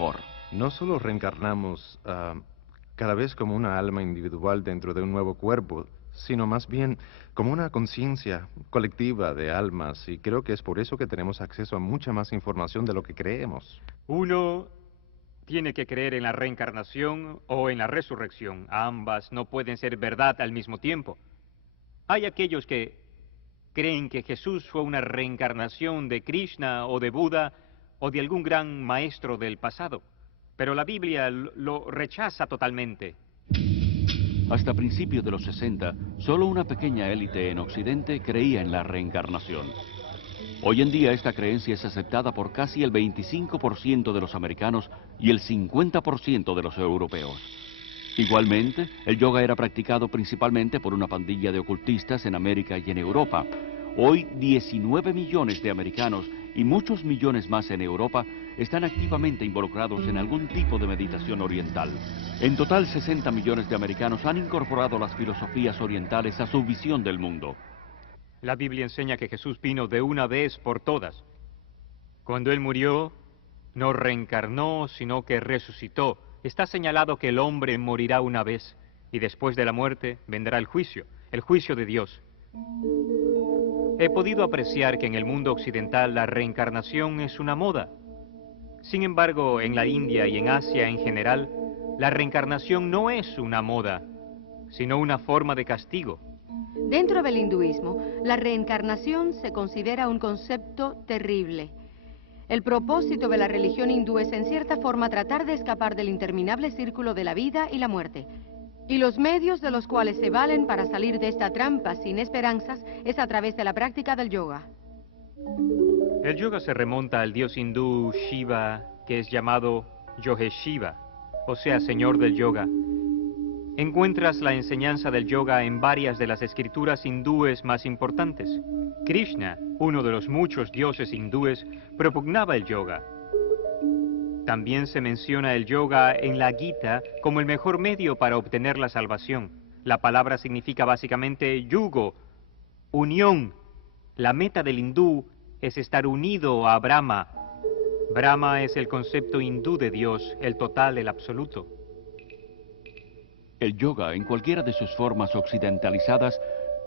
mejor. No solo reencarnamos cada vez como una alma individual dentro de un nuevo cuerpo, sino más bien como una conciencia colectiva de almas, y creo que es por eso que tenemos acceso a mucha más información de lo que creemos. Uno tiene que creer en la reencarnación o en la resurrección. Ambas no pueden ser verdad al mismo tiempo. Hay aquellos que creen que Jesús fue una reencarnación de Krishna o de Buda o de algún gran maestro del pasado, pero la Biblia lo rechaza totalmente. Hasta principios de los 60, solo una pequeña élite en Occidente creía en la reencarnación. Hoy en día esta creencia es aceptada por casi el 25% de los americanos y el 50% de los europeos. Igualmente, el yoga era practicado principalmente por una pandilla de ocultistas en América y en Europa. Hoy 19 millones de americanos y muchos millones más en Europa están activamente involucrados en algún tipo de meditación oriental. En total, 60 millones de americanos han incorporado las filosofías orientales a su visión del mundo. La Biblia enseña que Jesús vino de una vez por todas. Cuando Él murió, no reencarnó, sino que resucitó. Está señalado que el hombre morirá una vez, y después de la muerte vendrá el juicio de Dios. He podido apreciar que en el mundo occidental la reencarnación es una moda. Sin embargo, en la India y en Asia en general, la reencarnación no es una moda, sino una forma de castigo. Dentro del hinduismo, la reencarnación se considera un concepto terrible. El propósito de la religión hindú es en cierta forma tratar de escapar del interminable círculo de la vida y la muerte. Y los medios de los cuales se valen para salir de esta trampa sin esperanzas es a través de la práctica del yoga. El yoga se remonta al dios hindú Shiva, que es llamado Yogeshiva, o sea, señor del yoga. Encuentras la enseñanza del yoga en varias de las escrituras hindúes más importantes. Krishna, uno de los muchos dioses hindúes, propugnaba el yoga. También se menciona el yoga en la Gita como el mejor medio para obtener la salvación. La palabra significa básicamente yugo, unión. La meta del hindú es estar unido a Brahma. Brahma es el concepto hindú de Dios, el total, el absoluto. El yoga, en cualquiera de sus formas occidentalizadas,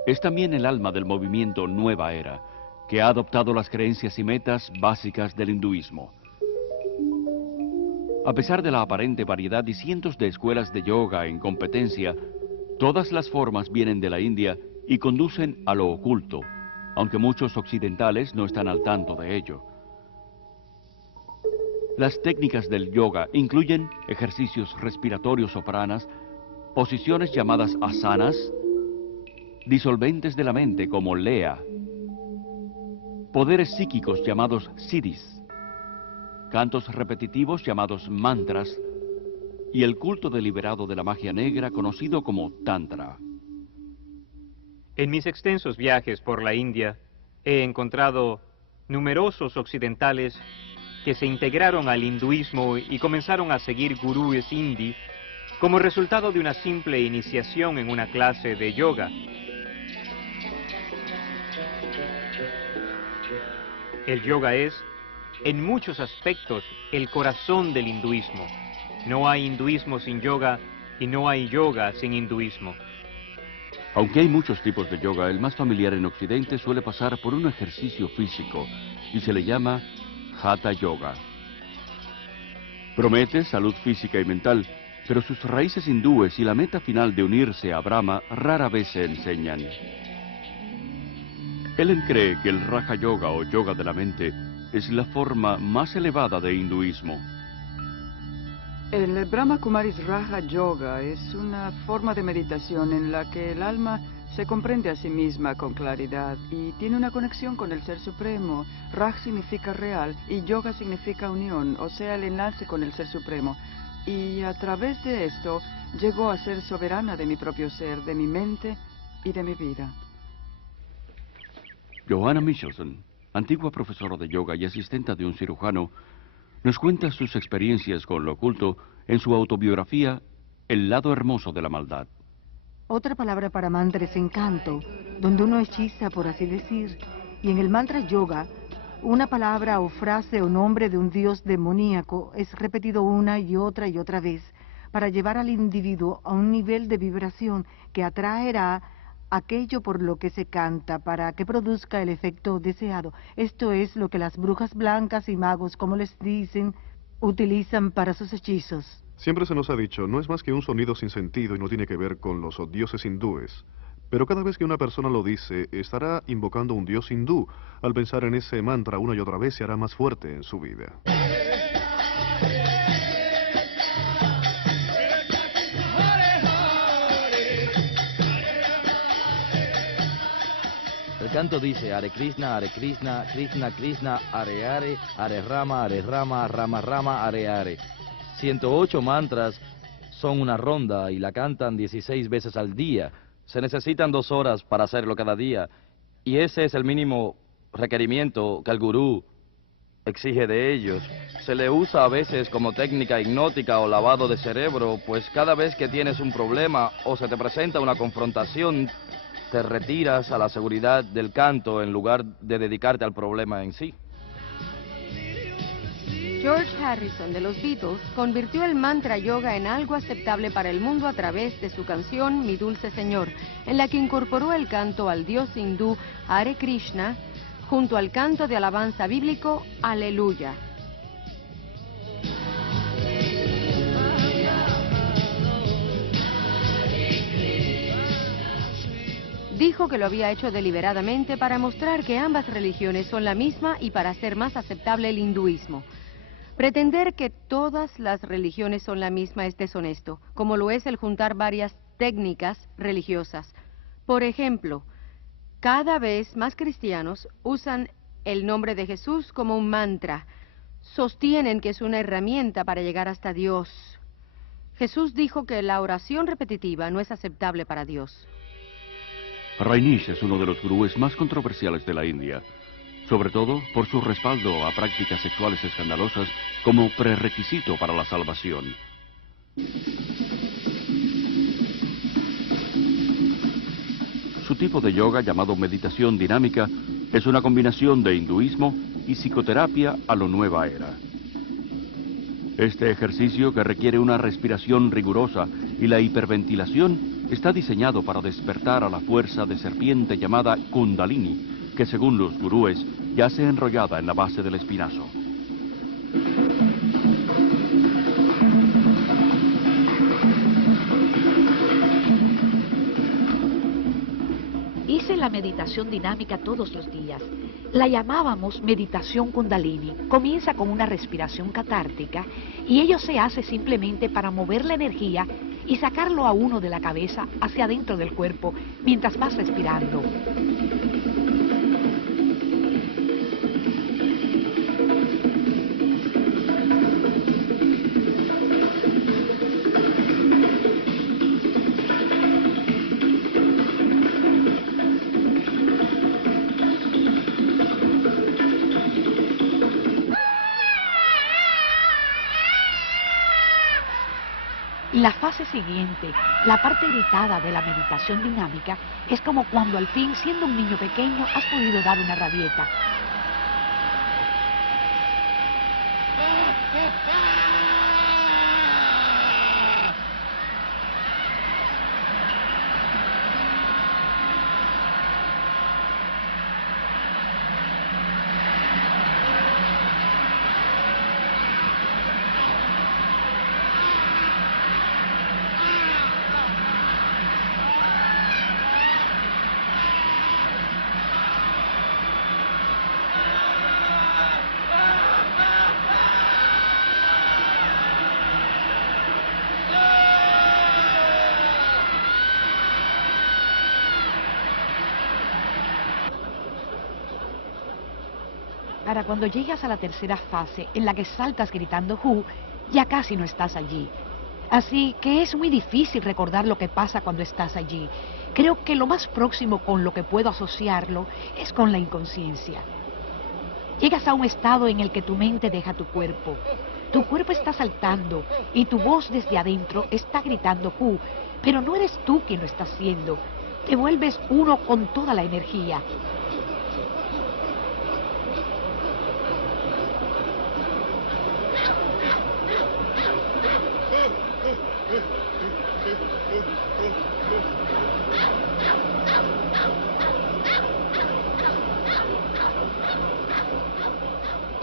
es también el alma del movimiento Nueva Era, que ha adoptado las creencias y metas básicas del hinduismo. A pesar de la aparente variedad y cientos de escuelas de yoga en competencia, todas las formas vienen de la India y conducen a lo oculto, aunque muchos occidentales no están al tanto de ello. Las técnicas del yoga incluyen ejercicios respiratorios o pranas, posiciones llamadas asanas, disolventes de la mente como lea, poderes psíquicos llamados siddhis, cantos repetitivos llamados mantras y el culto deliberado de la magia negra conocido como tantra. En mis extensos viajes por la India, he encontrado numerosos occidentales que se integraron al hinduismo y comenzaron a seguir gurúes hindi como resultado de una simple iniciación en una clase de yoga. El yoga es, en muchos aspectos, el corazón del hinduismo. No hay hinduismo sin yoga y no hay yoga sin hinduismo. Aunque hay muchos tipos de yoga, el más familiar en Occidente suele pasar por un ejercicio físico y se le llama Hatha Yoga. Promete salud física y mental, pero sus raíces hindúes y la meta final de unirse a Brahma rara vez se enseñan. Ellen cree que el Raja Yoga o yoga de la mente es la forma más elevada de hinduismo. El Brahma Kumaris Raja Yoga es una forma de meditación en la que el alma se comprende a sí misma con claridad y tiene una conexión con el Ser Supremo. Raj significa real y yoga significa unión, o sea, el enlace con el Ser Supremo. Y a través de esto llego a ser soberana de mi propio ser, de mi mente y de mi vida. Johanna Michelson, antigua profesora de yoga y asistenta de un cirujano, nos cuenta sus experiencias con lo oculto en su autobiografía El lado hermoso de la maldad. Otra palabra para mantra es encanto, donde uno hechiza, por así decir. Y en el mantra yoga, Una palabra o frase o nombre de un dios demoníaco es repetido una y otra vez para llevar al individuo a un nivel de vibración que atraerá aquello por lo que se canta para que produzca el efecto deseado. Esto es lo que las brujas blancas y magos, como les dicen, utilizan para sus hechizos. Siempre se nos ha dicho, no es más que un sonido sin sentido y no tiene que ver con los dioses hindúes. Pero cada vez que una persona lo dice, estará invocando un dios hindú. Al pensar en ese mantra una y otra vez, se hará más fuerte en su vida. El canto dice, Hare Krishna, Krishna Krishna, Hare Hare, Hare Rama, Rama Rama, Hare Hare. 108 mantras son una ronda y la cantan 16 veces al día. Se necesitan 2 horas para hacerlo cada día. Y ese es el mínimo requerimiento que el gurú exige de ellos. Se le usa a veces como técnica hipnótica o lavado de cerebro, pues cada vez que tienes un problema o se te presenta una confrontación, te retiras a la seguridad del canto en lugar de dedicarte al problema en sí. George Harrison de los Beatles convirtió el mantra yoga en algo aceptable para el mundo a través de su canción Mi Dulce Señor, en la que incorporó el canto al dios hindú Hare Krishna junto al canto de alabanza bíblico Aleluya. Dijo que lo había hecho deliberadamente para mostrar que ambas religiones son la misma y para hacer más aceptable el hinduismo. Pretender que todas las religiones son la misma es deshonesto, como lo es el juntar varias técnicas religiosas. Por ejemplo, cada vez más cristianos usan el nombre de Jesús como un mantra. Sostienen que es una herramienta para llegar hasta Dios. Jesús dijo que la oración repetitiva no es aceptable para Dios. Rajneesh es uno de los gurúes más controversiales de la India, sobre todo por su respaldo a prácticas sexuales escandalosas como prerequisito para la salvación. Su tipo de yoga, llamado meditación dinámica, es una combinación de hinduismo y psicoterapia a lo nueva era. Este ejercicio, que requiere una respiración rigurosa y la hiperventilación, está diseñado para despertar a la fuerza de serpiente llamada Kundalini, que según los gurúes yace enrollada en la base del espinazo. Hice la meditación dinámica todos los días. La llamábamos meditación Kundalini. Comienza con una respiración catártica y ello se hace simplemente para mover la energía y sacarlo a uno de la cabeza hacia adentro del cuerpo mientras vas respirando. La fase siguiente, la parte irritada de la meditación dinámica, es como cuando al fin, siendo un niño pequeño, has podido dar una rabieta. Para cuando llegas a la tercera fase, en la que saltas gritando "Hu", ya casi no estás allí. Así que es muy difícil recordar lo que pasa cuando estás allí. Creo que lo más próximo con lo que puedo asociarlo es con la inconsciencia. Llegas a un estado en el que tu mente deja tu cuerpo. Tu cuerpo está saltando y tu voz desde adentro está gritando "Hu", pero no eres tú quien lo está haciendo. Te vuelves uno con toda la energía.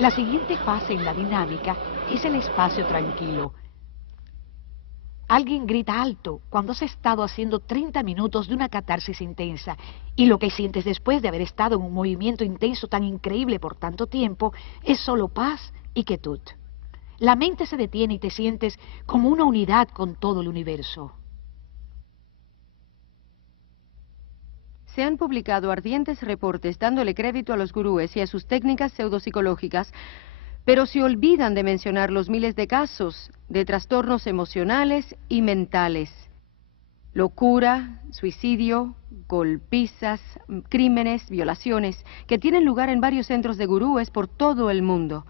La siguiente fase en la dinámica es el espacio tranquilo. Alguien grita alto cuando has estado haciendo 30 minutos de una catarsis intensa y lo que sientes después de haber estado en un movimiento intenso tan increíble por tanto tiempo es solo paz y quietud. La mente se detiene y te sientes como una unidad con todo el universo. Se han publicado ardientes reportes dándole crédito a los gurúes y a sus técnicas pseudopsicológicas, pero se olvidan de mencionar los miles de casos de trastornos emocionales y mentales. Locura, suicidio, golpizas, crímenes, violaciones, que tienen lugar en varios centros de gurúes por todo el mundo.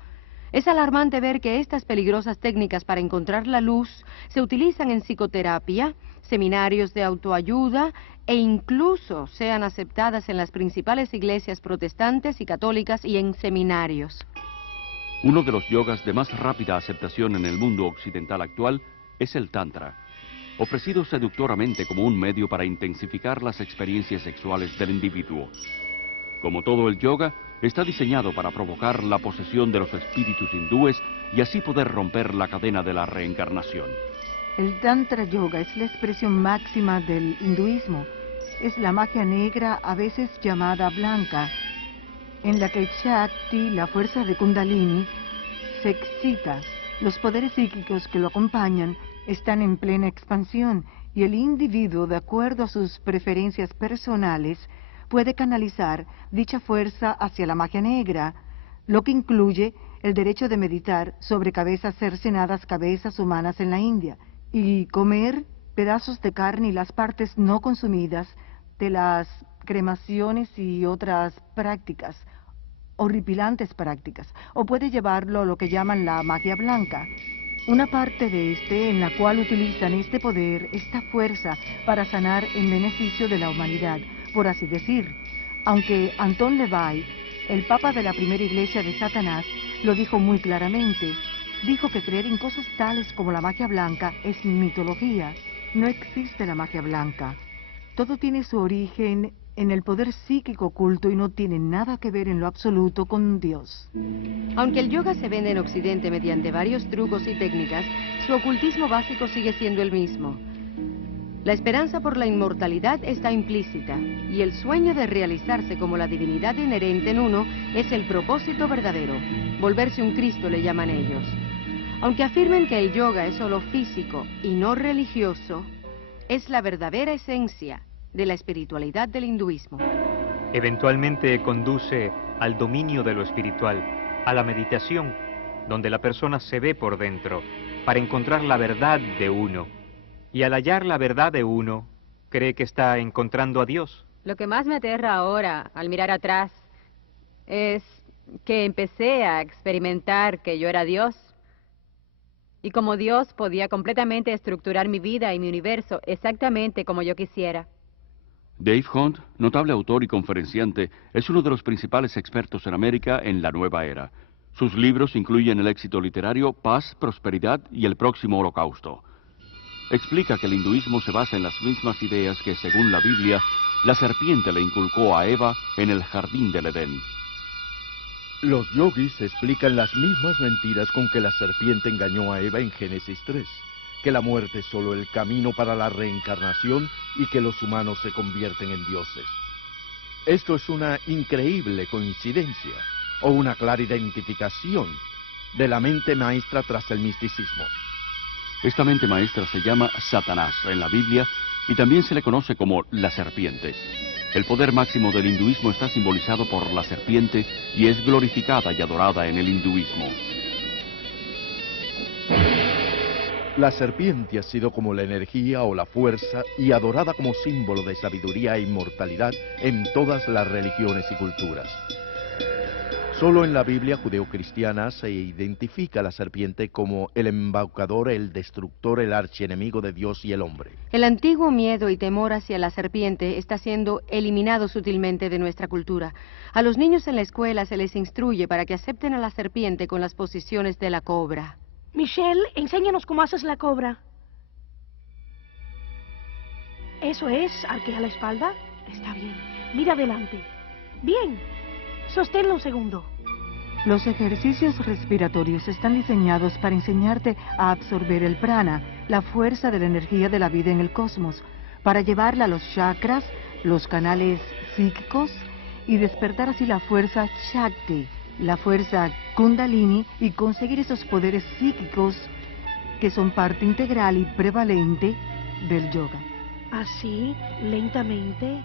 Es alarmante ver que estas peligrosas técnicas para encontrar la luz se utilizan en psicoterapia, seminarios de autoayuda e incluso sean aceptadas en las principales iglesias protestantes y católicas y en seminarios. Uno de los yogas de más rápida aceptación en el mundo occidental actual es el Tantra, ofrecido seductoramente como un medio para intensificar las experiencias sexuales del individuo. Como todo el yoga, está diseñado para provocar la posesión de los espíritus hindúes y así poder romper la cadena de la reencarnación. El Tantra Yoga es la expresión máxima del hinduismo. Es la magia negra, a veces llamada blanca, en la que Shakti, la fuerza de Kundalini, se excita. Los poderes psíquicos que lo acompañan están en plena expansión y el individuo, de acuerdo a sus preferencias personales, puede canalizar dicha fuerza hacia la magia negra, lo que incluye el derecho de meditar sobre cabezas cercenadas, cabezas humanas en la India, y comer pedazos de carne y las partes no consumidas de las cremaciones y otras prácticas, horripilantes prácticas, o puede llevarlo a lo que llaman la magia blanca, una parte de en la cual utilizan este poder, esta fuerza, para sanar en beneficio de la humanidad, por así decir. Aunque Anton LaVey, el papa de la primera iglesia de Satanás, lo dijo muy claramente, dijo que creer en cosas tales como la magia blanca es mitología. No existe la magia blanca. Todo tiene su origen en el poder psíquico oculto y no tiene nada que ver en lo absoluto con Dios. Aunque el yoga se vende en Occidente mediante varios trucos y técnicas, su ocultismo básico sigue siendo el mismo. La esperanza por la inmortalidad está implícita, y el sueño de realizarse como la divinidad inherente en uno es el propósito verdadero. Volverse un Cristo le llaman ellos. Aunque afirmen que el yoga es solo físico y no religioso, es la verdadera esencia de la espiritualidad del hinduismo. Eventualmente conduce al dominio de lo espiritual, a la meditación, donde la persona se ve por dentro para encontrar la verdad de uno. Y al hallar la verdad de uno, cree que está encontrando a Dios. Lo que más me aterra ahora, al mirar atrás, es que empecé a experimentar que yo era Dios. Y como Dios podía completamente estructurar mi vida y mi universo exactamente como yo quisiera. Dave Hunt, notable autor y conferenciante, es uno de los principales expertos en América en la nueva era. Sus libros incluyen el éxito literario Paz, Prosperidad y el próximo Holocausto. Explica que el hinduismo se basa en las mismas ideas que, según la Biblia, la serpiente le inculcó a Eva en el jardín del Edén. Los yogis explican las mismas mentiras con que la serpiente engañó a Eva en Génesis 3. Que la muerte es solo el camino para la reencarnación y que los humanos se convierten en dioses. Esto es una increíble coincidencia o una clara identificación de la mente maestra tras el misticismo. Esta mente maestra se llama Satanás en la Biblia y también se le conoce como la serpiente. El poder máximo del hinduismo está simbolizado por la serpiente y es glorificada y adorada en el hinduismo. La serpiente ha sido como la energía o la fuerza y adorada como símbolo de sabiduría e inmortalidad en todas las religiones y culturas. Solo en la Biblia judeocristiana se identifica a la serpiente como el embaucador, el destructor, el archienemigo de Dios y el hombre. El antiguo miedo y temor hacia la serpiente está siendo eliminado sutilmente de nuestra cultura. A los niños en la escuela se les instruye para que acepten a la serpiente con las posiciones de la cobra. Michelle, enséñanos cómo haces la cobra. Eso es, arquea la espalda. Está bien. Mira adelante. Bien. Sosténlo un segundo. Los ejercicios respiratorios están diseñados para enseñarte a absorber el prana, la fuerza de la energía de la vida en el cosmos, para llevarla a los chakras, los canales psíquicos, y despertar así la fuerza Shakti, la fuerza Kundalini, y conseguir esos poderes psíquicos que son parte integral y prevalente del yoga. Así, lentamente,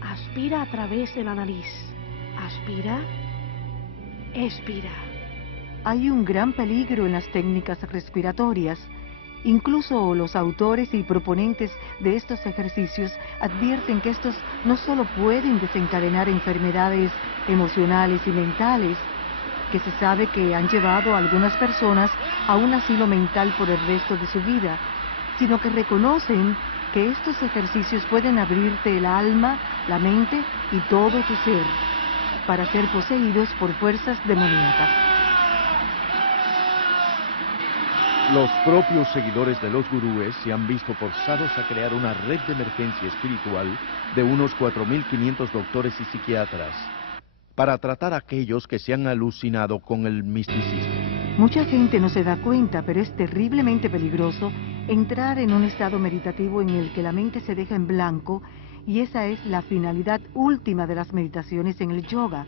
aspira a través de la nariz. Aspira, expira. Hay un gran peligro en las técnicas respiratorias. Incluso los autores y proponentes de estos ejercicios advierten que estos no solo pueden desencadenar enfermedades emocionales y mentales, que se sabe que han llevado a algunas personas a un asilo mental por el resto de su vida, sino que reconocen que estos ejercicios pueden abrirte el alma, la mente y todo tu ser, para ser poseídos por fuerzas demoníacas. Los propios seguidores de los gurúes se han visto forzados a crear una red de emergencia espiritual de unos 4.500 doctores y psiquiatras para tratar a aquellos que se han alucinado con el misticismo. Mucha gente no se da cuenta, pero es terriblemente peligroso entrar en un estado meditativo en el que la mente se deja en blanco, y esa es la finalidad última de las meditaciones en el yoga.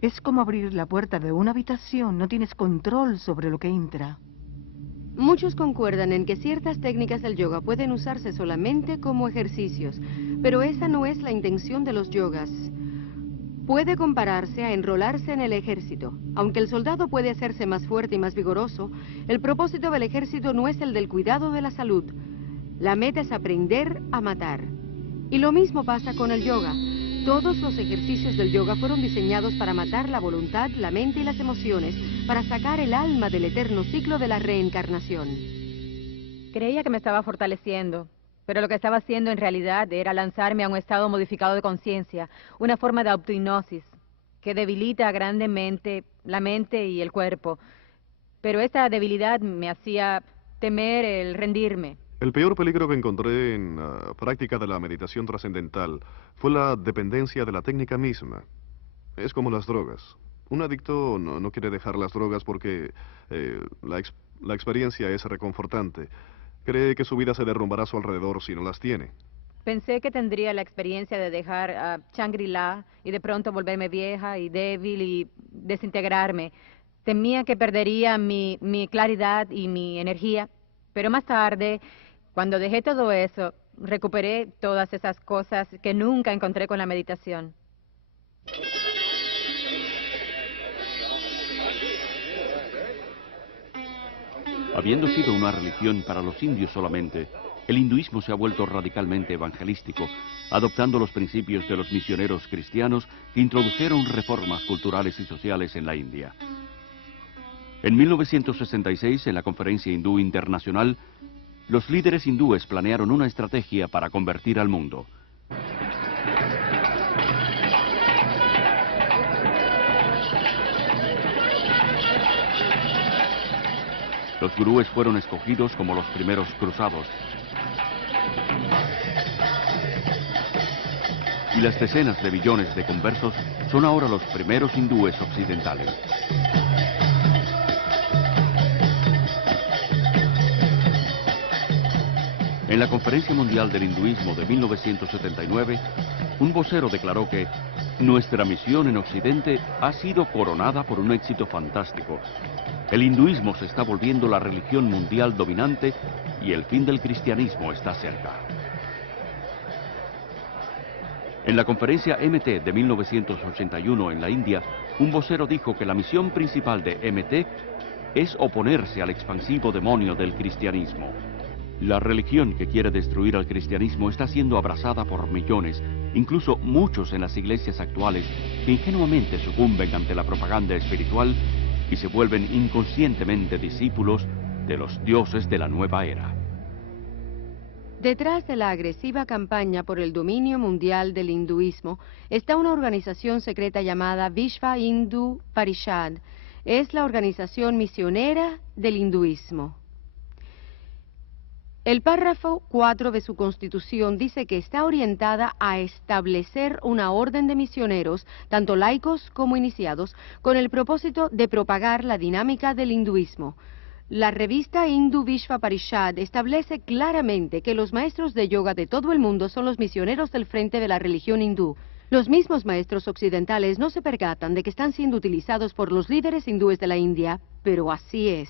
Es como abrir la puerta de una habitación, no tienes control sobre lo que entra. Muchos concuerdan en que ciertas técnicas del yoga pueden usarse solamente como ejercicios, pero esa no es la intención de los yogas. Puede compararse a enrolarse en el ejército. Aunque el soldado puede hacerse más fuerte y más vigoroso, el propósito del ejército no es el del cuidado de la salud. La meta es aprender a matar. Y lo mismo pasa con el yoga. Todos los ejercicios del yoga fueron diseñados para matar la voluntad, la mente y las emociones, para sacar el alma del eterno ciclo de la reencarnación. Creía que me estaba fortaleciendo, pero lo que estaba haciendo en realidad era lanzarme a un estado modificado de conciencia, una forma de autohipnosis que debilita grandemente la mente y el cuerpo. Pero esta debilidad me hacía temer el rendirme. El peor peligro que encontré en la práctica de la meditación trascendental fue la dependencia de la técnica misma. Es como las drogas. Un adicto no quiere dejar las drogas porque la experiencia es reconfortante. Cree que su vida se derrumbará a su alrededor si no las tiene. Pensé que tendría la experiencia de dejar Shangri-La y de pronto volverme vieja y débil y desintegrarme. Temía que perdería mi claridad y mi energía, pero más tarde, cuando dejé todo eso, recuperé todas esas cosas que nunca encontré con la meditación. Habiendo sido una religión para los indios solamente, el hinduismo se ha vuelto radicalmente evangelístico, adoptando los principios de los misioneros cristianos que introdujeron reformas culturales y sociales en la India. En 1966, en la Conferencia Hindú Internacional, los líderes hindúes planearon una estrategia para convertir al mundo. Los gurúes fueron escogidos como los primeros cruzados. Y las decenas de billones de conversos son ahora los primeros hindúes occidentales. En la Conferencia Mundial del Hinduismo de 1979, un vocero declaró que nuestra misión en Occidente ha sido coronada por un éxito fantástico. El hinduismo se está volviendo la religión mundial dominante y el fin del cristianismo está cerca. En la conferencia MT de 1981 en la India, un vocero dijo que la misión principal de MT es oponerse al expansivo demonio del cristianismo. La religión que quiere destruir al cristianismo está siendo abrazada por millones, incluso muchos en las iglesias actuales, que ingenuamente sucumben ante la propaganda espiritual y se vuelven inconscientemente discípulos de los dioses de la nueva era. Detrás de la agresiva campaña por el dominio mundial del hinduismo está una organización secreta llamada Vishva Hindu Parishad. Es la organización misionera del hinduismo. El párrafo 4 de su Constitución dice que está orientada a establecer una orden de misioneros, tanto laicos como iniciados, con el propósito de propagar la dinámica del hinduismo. La revista Hindu Vishva Parishad establece claramente que los maestros de yoga de todo el mundo son los misioneros del frente de la religión hindú. Los mismos maestros occidentales no se percatan de que están siendo utilizados por los líderes hindúes de la India, pero así es.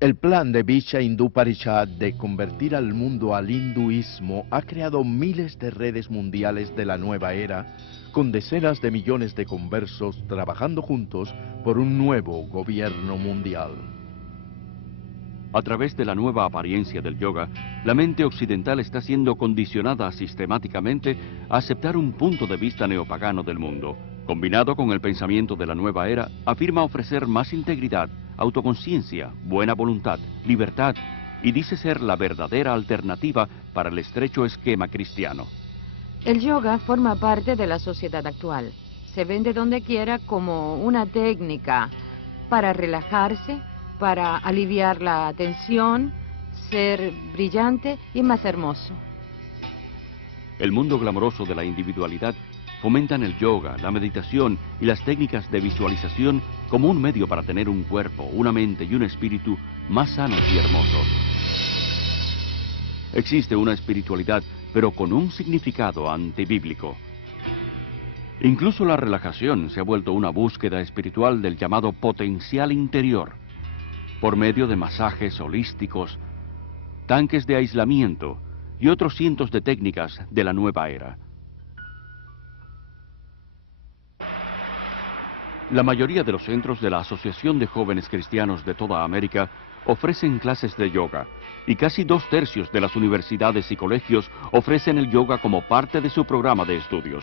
El plan de Vishva Hindu Parishad de convertir al mundo al hinduismo ha creado miles de redes mundiales de la nueva era, con decenas de millones de conversos trabajando juntos por un nuevo gobierno mundial. A través de la nueva apariencia del yoga, la mente occidental está siendo condicionada sistemáticamente a aceptar un punto de vista neopagano del mundo. Combinado con el pensamiento de la nueva era, afirma ofrecer más integridad, autoconciencia, buena voluntad, libertad, y dice ser la verdadera alternativa para el estrecho esquema cristiano. El yoga forma parte de la sociedad actual. Se vende donde quiera como una técnica para relajarse, para aliviar la tensión, ser brillante y más hermoso. El mundo glamoroso de la individualidad fomentan el yoga, la meditación y las técnicas de visualización como un medio para tener un cuerpo, una mente y un espíritu más sanos y hermosos. Existe una espiritualidad, pero con un significado antibíblico. Incluso la relajación se ha vuelto una búsqueda espiritual del llamado potencial interior, por medio de masajes holísticos, tanques de aislamiento y otros cientos de técnicas de la nueva era. La mayoría de los centros de la Asociación de Jóvenes Cristianos de toda América ofrecen clases de yoga, y casi 2/3 de las universidades y colegios ofrecen el yoga como parte de su programa de estudios.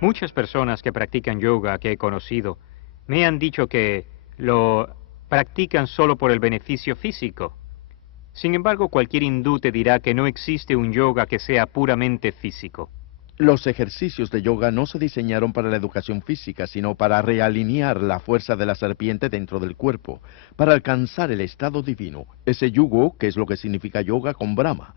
Muchas personas que practican yoga que he conocido me han dicho que lo practican solo por el beneficio físico. Sin embargo, cualquier hindú te dirá que no existe un yoga que sea puramente físico. Los ejercicios de yoga no se diseñaron para la educación física, sino para realinear la fuerza de la serpiente dentro del cuerpo, para alcanzar el estado divino, ese yugo, que es lo que significa yoga, con Brahma.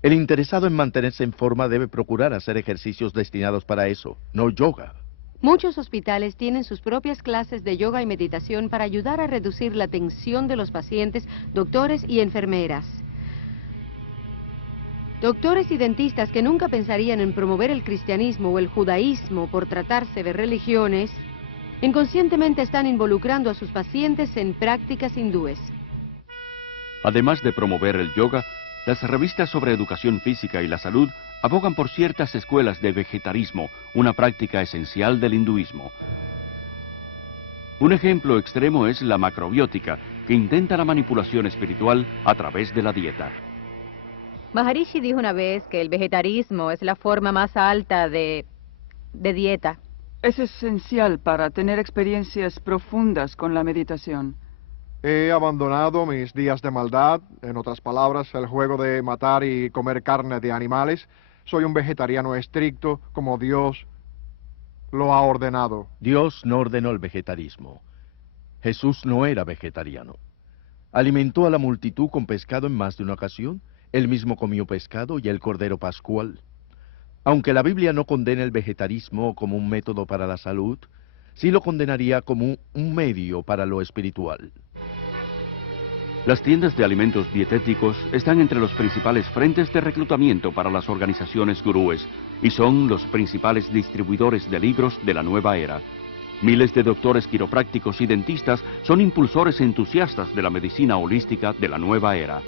El interesado en mantenerse en forma debe procurar hacer ejercicios destinados para eso, no yoga. Muchos hospitales tienen sus propias clases de yoga y meditación para ayudar a reducir la tensión de los pacientes, doctores y enfermeras. Doctores y dentistas que nunca pensarían en promover el cristianismo o el judaísmo por tratarse de religiones, inconscientemente están involucrando a sus pacientes en prácticas hindúes. Además de promover el yoga, las revistas sobre educación física y la salud abogan por ciertas escuelas de vegetarismo, una práctica esencial del hinduismo. Un ejemplo extremo es la macrobiótica, que intenta la manipulación espiritual a través de la dieta. Maharishi dijo una vez que el vegetarismo es la forma más alta de dieta. Es esencial para tener experiencias profundas con la meditación. He abandonado mis días de maldad, en otras palabras, el juego de matar y comer carne de animales. Soy un vegetariano estricto, como Dios lo ha ordenado. Dios no ordenó el vegetarismo. Jesús no era vegetariano. Alimentó a la multitud con pescado en más de una ocasión. Él mismo comió pescado y el cordero pascual. Aunque la Biblia no condena el vegetarismo como un método para la salud, sí lo condenaría como un medio para lo espiritual. Las tiendas de alimentos dietéticos están entre los principales frentes de reclutamiento para las organizaciones gurúes y son los principales distribuidores de libros de la nueva era. Miles de doctores quiroprácticos y dentistas son impulsores entusiastas de la medicina holística de la nueva era.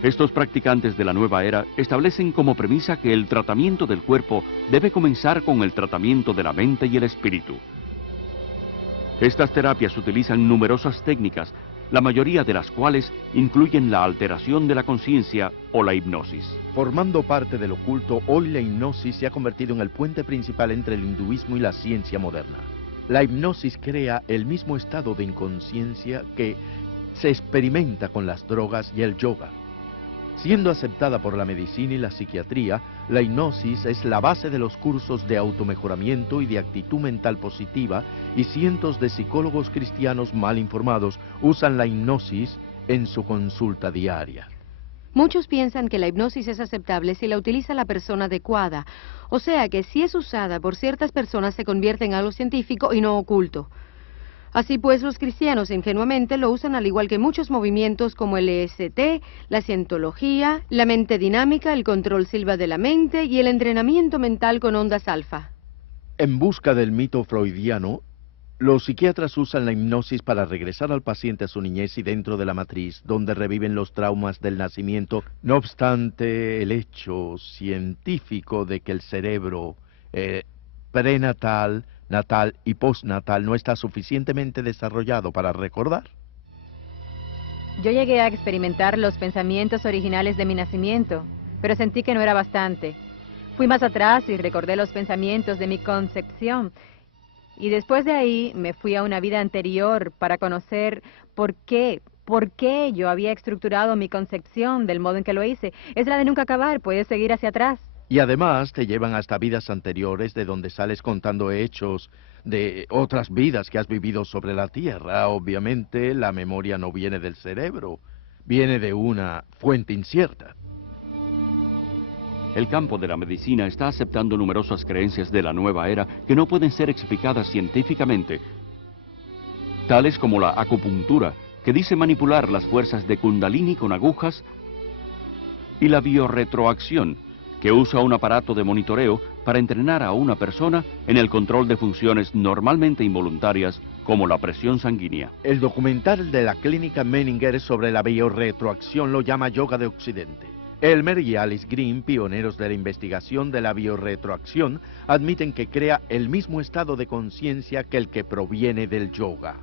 Estos practicantes de la nueva era establecen como premisa que el tratamiento del cuerpo debe comenzar con el tratamiento de la mente y el espíritu. Estas terapias utilizan numerosas técnicas, la mayoría de las cuales incluyen la alteración de la conciencia o la hipnosis. Formando parte del oculto, hoy la hipnosis se ha convertido en el puente principal entre el hinduismo y la ciencia moderna. La hipnosis crea el mismo estado de inconsciencia que se experimenta con las drogas y el yoga. Siendo aceptada por la medicina y la psiquiatría, la hipnosis es la base de los cursos de automejoramiento y de actitud mental positiva, y cientos de psicólogos cristianos mal informados usan la hipnosis en su consulta diaria. Muchos piensan que la hipnosis es aceptable si la utiliza la persona adecuada, o sea que si es usada por ciertas personas se convierte en algo científico y no oculto. Así pues, los cristianos ingenuamente lo usan al igual que muchos movimientos como el EST, la cientología, la mente dinámica, el control silva de la mente y el entrenamiento mental con ondas alfa. En busca del mito freudiano, los psiquiatras usan la hipnosis para regresar al paciente a su niñez y dentro de la matriz, donde reviven los traumas del nacimiento. No obstante, el hecho científico de que el cerebro prenatal, natal y postnatal no está suficientemente desarrollado para recordar. Yo llegué a experimentar los pensamientos originales de mi nacimiento, pero sentí que no era bastante. Fui más atrás y recordé los pensamientos de mi concepción. Y después de ahí me fui a una vida anterior para conocer por qué yo había estructurado mi concepción del modo en que lo hice. Es la de nunca acabar, puedes seguir hacia atrás. Y además te llevan hasta vidas anteriores de donde sales contando hechos de otras vidas que has vivido sobre la Tierra. Obviamente la memoria no viene del cerebro, viene de una fuente incierta. El campo de la medicina está aceptando numerosas creencias de la nueva era que no pueden ser explicadas científicamente, tales como la acupuntura, que dice manipular las fuerzas de Kundalini con agujas, y la biorretroacción, que usa un aparato de monitoreo para entrenar a una persona en el control de funciones normalmente involuntarias como la presión sanguínea. El documental de la clínica Menninger sobre la biorretroacción lo llama Yoga de Occidente. Elmer y Alice Green, pioneros de la investigación de la biorretroacción, admiten que crea el mismo estado de conciencia que el que proviene del yoga.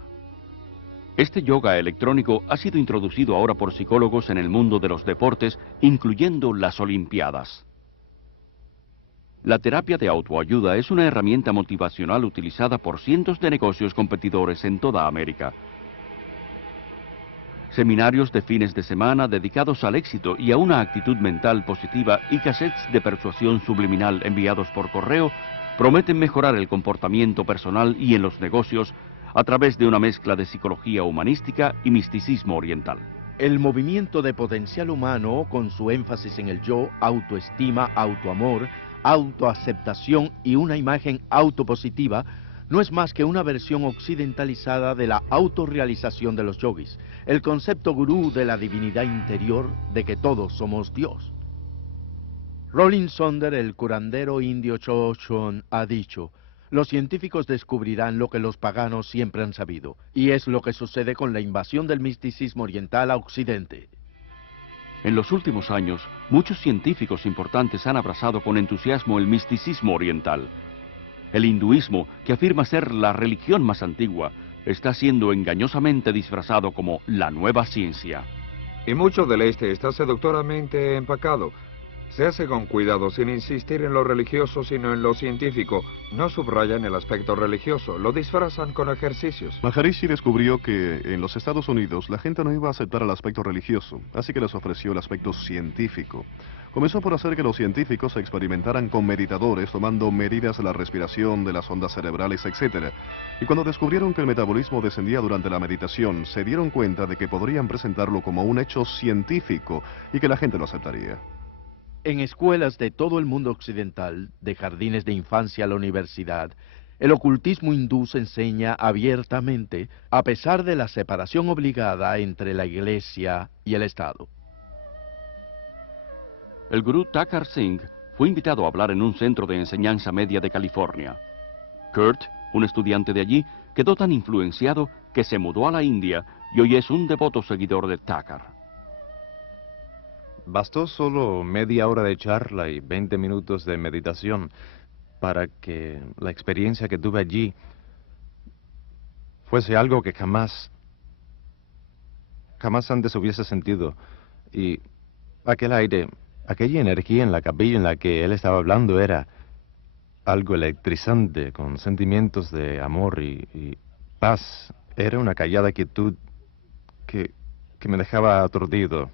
Este yoga electrónico ha sido introducido ahora por psicólogos en el mundo de los deportes, incluyendo las Olimpiadas. La terapia de autoayuda es una herramienta motivacional utilizada por cientos de negocios competidores en toda América. Seminarios de fines de semana dedicados al éxito y a una actitud mental positiva y cassettes de persuasión subliminal enviados por correo prometen mejorar el comportamiento personal y en los negocios a través de una mezcla de psicología humanística y misticismo oriental. El movimiento de potencial humano, con su énfasis en el yo, autoestima, autoamor, autoaceptación y una imagen autopositiva, no es más que una versión occidentalizada de la autorrealización de los yogis, el concepto gurú de la divinidad interior de que todos somos Dios. Rolling Sonder, el curandero indio Chochon, ha dicho: los científicos descubrirán lo que los paganos siempre han sabido, y es lo que sucede con la invasión del misticismo oriental a Occidente. En los últimos años, muchos científicos importantes han abrazado con entusiasmo el misticismo oriental. El hinduismo, que afirma ser la religión más antigua, está siendo engañosamente disfrazado como la nueva ciencia. Y mucho del este está seductoramente empacado. Se hace con cuidado, sin insistir en lo religioso, sino en lo científico. No subrayan el aspecto religioso, lo disfrazan con ejercicios. Maharishi descubrió que en los Estados Unidos la gente no iba a aceptar el aspecto religioso, así que les ofreció el aspecto científico. Comenzó por hacer que los científicos experimentaran con meditadores, tomando medidas de la respiración, de las ondas cerebrales, etc. Y cuando descubrieron que el metabolismo descendía durante la meditación, se dieron cuenta de que podrían presentarlo como un hecho científico y que la gente lo aceptaría. En escuelas de todo el mundo occidental, de jardines de infancia a la universidad, el ocultismo hindú se enseña abiertamente, a pesar de la separación obligada entre la Iglesia y el Estado. El gurú Thakur Singh fue invitado a hablar en un centro de enseñanza media de California. Kurt, un estudiante de allí, quedó tan influenciado que se mudó a la India y hoy es un devoto seguidor de Thakur. Bastó solo media hora de charla y 20 minutos de meditación para que la experiencia que tuve allí fuese algo que jamás antes hubiese sentido. Y aquel aire, aquella energía en la capilla en la que él estaba hablando era algo electrizante, con sentimientos de amor y paz. Era una callada quietud que me dejaba aturdido.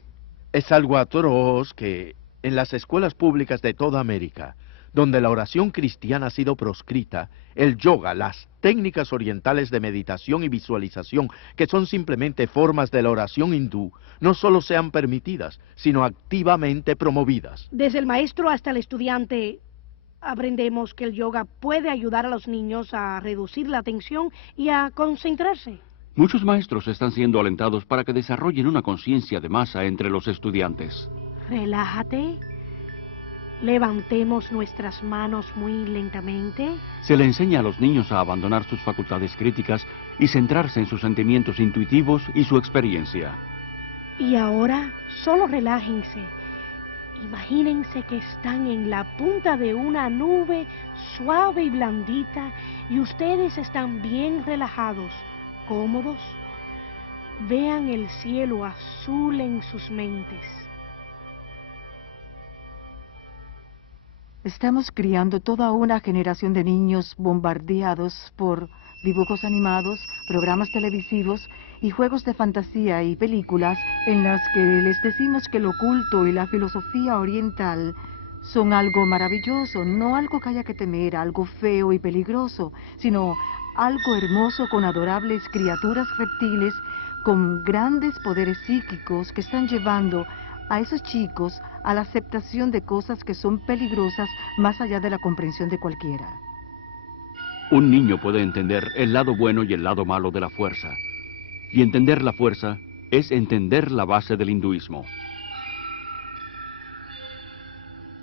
Es algo atroz que en las escuelas públicas de toda América donde la oración cristiana ha sido proscrita, el yoga, las técnicas orientales de meditación y visualización, que son simplemente formas de la oración hindú, no solo sean permitidas, sino activamente promovidas. Desde el maestro hasta el estudiante, aprendemos que el yoga puede ayudar a los niños a reducir la tensión y a concentrarse. Muchos maestros están siendo alentados para que desarrollen una conciencia de masa entre los estudiantes. Relájate. Levantemos nuestras manos muy lentamente. Se le enseña a los niños a abandonar sus facultades críticas y centrarse en sus sentimientos intuitivos y su experiencia. Y ahora, solo relájense. Imagínense que están en la punta de una nube suave y blandita y ustedes están bien relajados, cómodos. Vean el cielo azul en sus mentes. Estamos criando toda una generación de niños bombardeados por dibujos animados, programas televisivos y juegos de fantasía y películas en las que les decimos que lo oculto y la filosofía oriental son algo maravilloso, no algo que haya que temer, algo feo y peligroso, sino algo hermoso con adorables criaturas reptiles con grandes poderes psíquicos que están llevando a esos chicos a la aceptación de cosas que son peligrosas más allá de la comprensión de cualquiera. Un niño puede entender el lado bueno y el lado malo de la fuerza. Y entender la fuerza es entender la base del hinduismo.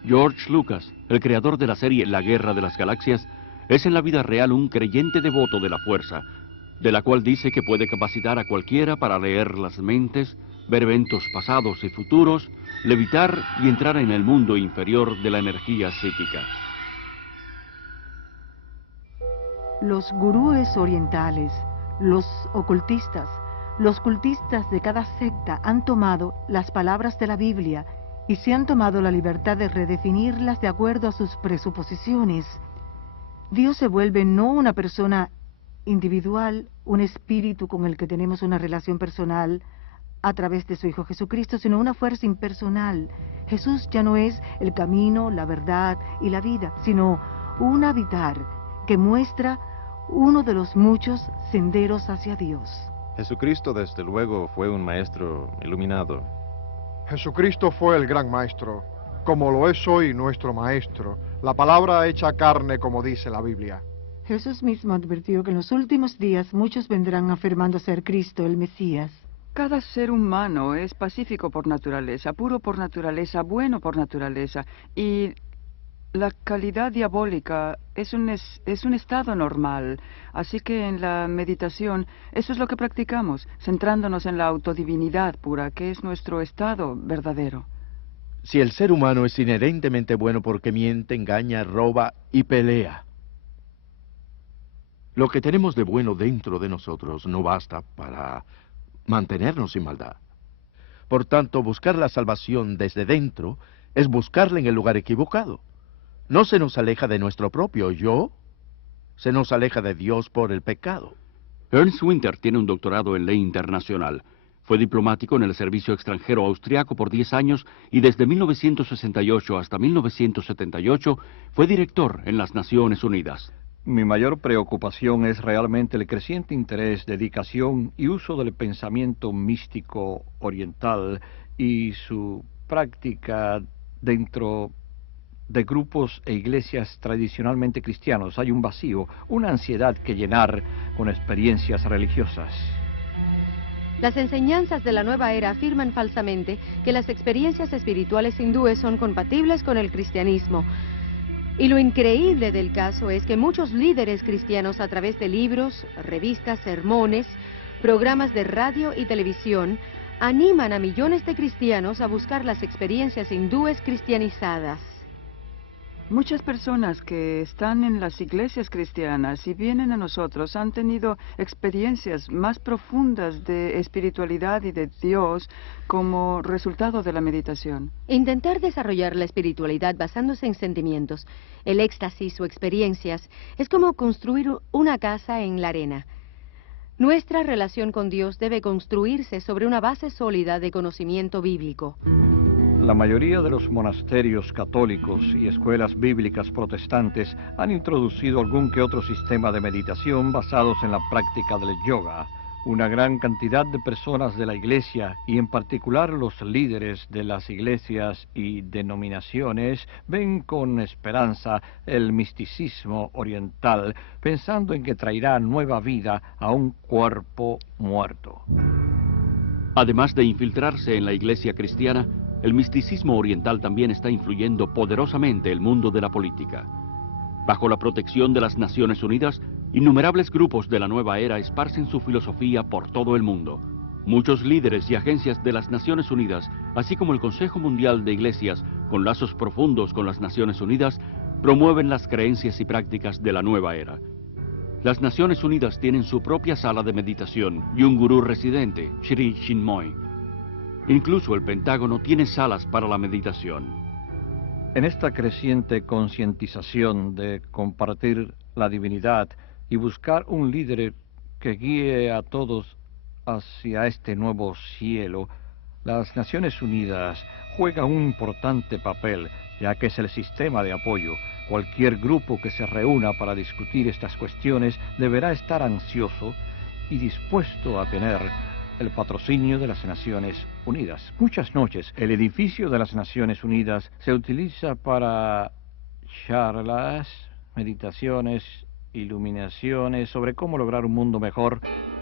George Lucas, el creador de la serie La Guerra de las Galaxias, es en la vida real un creyente devoto de la fuerza, de la cual dice que puede capacitar a cualquiera para leer las mentes, ver eventos pasados y futuros, levitar y entrar en el mundo inferior de la energía psíquica. Los gurúes orientales, los ocultistas, los cultistas de cada secta han tomado las palabras de la Biblia y se han tomado la libertad de redefinirlas de acuerdo a sus presuposiciones. Dios se vuelve no una persona individual, un espíritu con el que tenemos una relación personal a través de su Hijo Jesucristo, sino una fuerza impersonal. Jesús ya no es el camino, la verdad y la vida, sino un habitar que muestra uno de los muchos senderos hacia Dios. Jesucristo, desde luego, fue un maestro iluminado. Jesucristo fue el gran maestro, como lo es hoy nuestro maestro, la palabra hecha carne, como dice la Biblia. Jesús mismo advirtió que en los últimos días muchos vendrán afirmando ser Cristo, el Mesías. Cada ser humano es pacífico por naturaleza, puro por naturaleza, bueno por naturaleza, y la calidad diabólica es un estado normal. Así que en la meditación, eso es lo que practicamos, centrándonos en la autodivinidad pura, que es nuestro estado verdadero. Si el ser humano es inherentemente bueno porque miente, engaña, roba y pelea, lo que tenemos de bueno dentro de nosotros no basta para mantenernos sin maldad. Por tanto, buscar la salvación desde dentro es buscarla en el lugar equivocado. No se nos aleja de nuestro propio yo, se nos aleja de Dios por el pecado. Ernst Winter tiene un doctorado en ley internacional. Fue diplomático en el servicio extranjero austriaco por 10 años y desde 1968 hasta 1978 fue director en las Naciones Unidas. Mi mayor preocupación es realmente el creciente interés, dedicación y uso del pensamiento místico oriental y su práctica dentro de grupos e iglesias tradicionalmente cristianos. Hay un vacío, una ansiedad que llenar con experiencias religiosas. Las enseñanzas de la nueva era afirman falsamente que las experiencias espirituales hindúes son compatibles con el cristianismo. Y lo increíble del caso es que muchos líderes cristianos a través de libros, revistas, sermones, programas de radio y televisión animan a millones de cristianos a buscar las experiencias hindúes cristianizadas. Muchas personas que están en las iglesias cristianas y vienen a nosotros han tenido experiencias más profundas de espiritualidad y de Dios como resultado de la meditación. Intentar desarrollar la espiritualidad basándose en sentimientos, el éxtasis o experiencias es como construir una casa en la arena. Nuestra relación con Dios debe construirse sobre una base sólida de conocimiento bíblico. La mayoría de los monasterios católicos y escuelas bíblicas protestantes han introducido algún que otro sistema de meditación basados en la práctica del yoga. Una gran cantidad de personas de la Iglesia, y en particular los líderes de las iglesias y denominaciones, ven con esperanza el misticismo oriental, pensando en que traerá nueva vida a un cuerpo muerto. Además de infiltrarse en la Iglesia cristiana, el misticismo oriental también está influyendo poderosamente el mundo de la política. Bajo la protección de las Naciones Unidas, innumerables grupos de la nueva era esparcen su filosofía por todo el mundo. Muchos líderes y agencias de las Naciones Unidas, así como el Consejo Mundial de Iglesias, con lazos profundos con las Naciones Unidas, promueven las creencias y prácticas de la nueva era. Las Naciones Unidas tienen su propia sala de meditación y un gurú residente, Sri Chinmoy. Incluso el Pentágono tiene salas para la meditación. En esta creciente concientización de compartir la divinidad y buscar un líder que guíe a todos hacia este nuevo cielo, las Naciones Unidas juegan un importante papel, ya que es el sistema de apoyo. Cualquier grupo que se reúna para discutir estas cuestiones deberá estar ansioso y dispuesto a tener el patrocinio de las Naciones Unidas. Muchas noches, el edificio de las Naciones Unidas se utiliza para charlas, meditaciones, iluminaciones sobre cómo lograr un mundo mejor.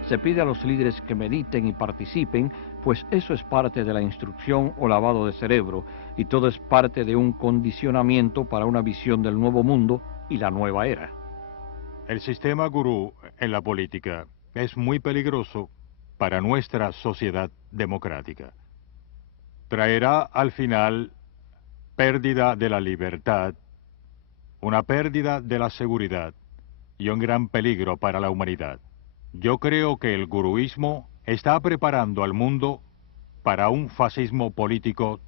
Se pide a los líderes que mediten y participen, pues eso es parte de la instrucción o lavado de cerebro, y todo es parte de un condicionamiento para una visión del nuevo mundo y la nueva era. El sistema gurú en la política es muy peligroso para nuestra sociedad democrática. Traerá al final pérdida de la libertad, una pérdida de la seguridad y un gran peligro para la humanidad. Yo creo que el guruismo está preparando al mundo para un fascismo político